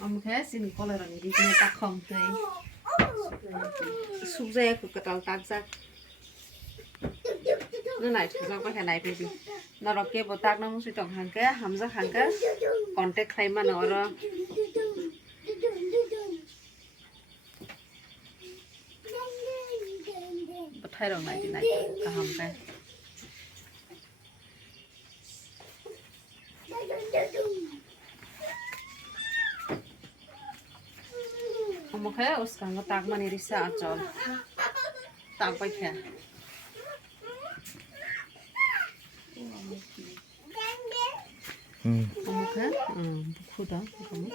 ông thế xin có lời rằng đi nghe ta không tươi súp dê của cái tàu tạc ra nó này chúng ta có thể này baby nó là kia bộ tạc nó suy trọng hàng cái hamjak hàng cái contact khai mà nó rồi bật thay đầu này thì này cả hầm cái ông thế ở sang cái takmani Risha cho tạc bay khe ông thế buku dah kamu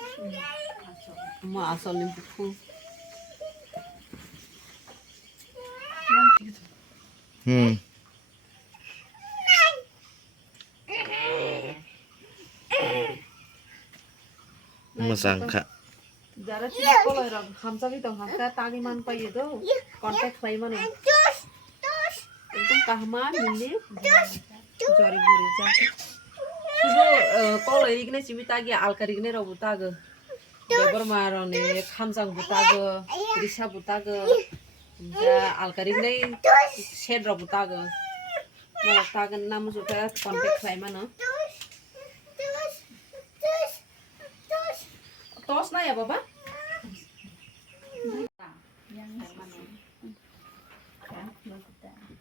mau asalnya buku Masangka. Jara tidak kalau orang hamjak itu hamjak tali man pa itu kontak khai mana itu kahman ini jari buriza sudah kalau ini sih kita lagi alkari ini rabu taga debar marone hamjak butaga Risha butaga ya alkari ini shed rabu taga nah taga nama sudah kontak khai mana tos na ya baba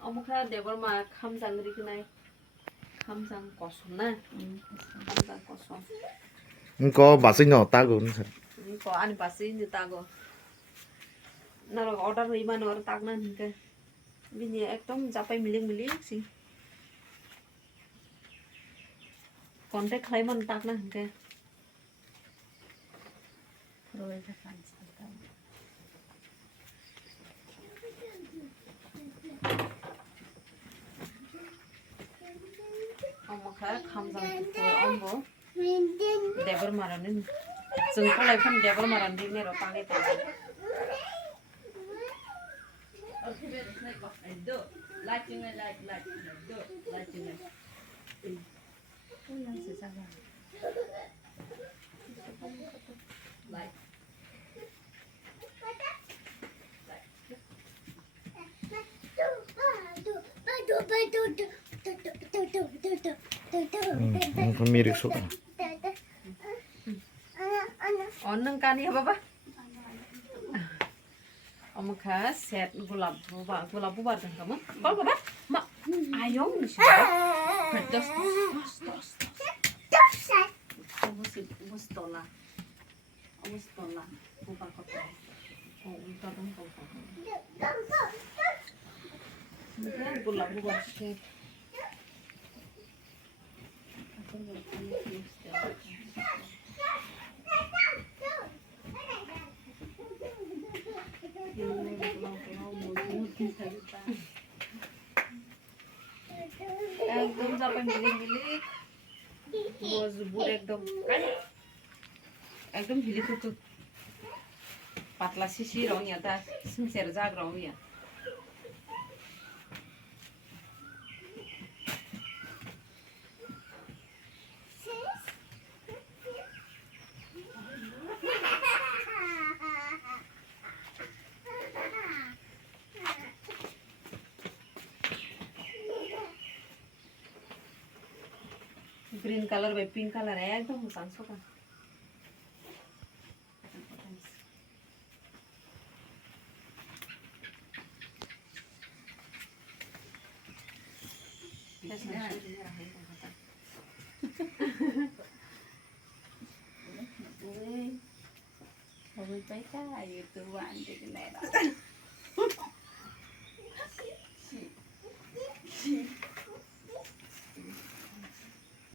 ông kha debar ma hamjak rignai hamjak kosong na hamjak kosong Có bà sinh nhỏ ta cũng có anh pasti như ta go na ro order ri ma no tak na ke bini ekdom japai miling sih contact khai man tak na ke rồi ta phản xạ tao ông khá hamjak của ông bố debar maran ini जों खालाय फान debar maran di nero tangi tangi Không mirip suka. Oneng kan ya baba om khá set gulab bubar kan kamu kol baba ma ayong ni sih dos mus tola bukan kota utar dong kota mungkin gulab bubar set एकदम जापाय मिलिक मजबूत एकदम हिलिक पातला cc रौ या दा सिंसेर जाग्राव या green color by pink color ekdom musang suka Hồi tới cái YouTube anh thì cái này đó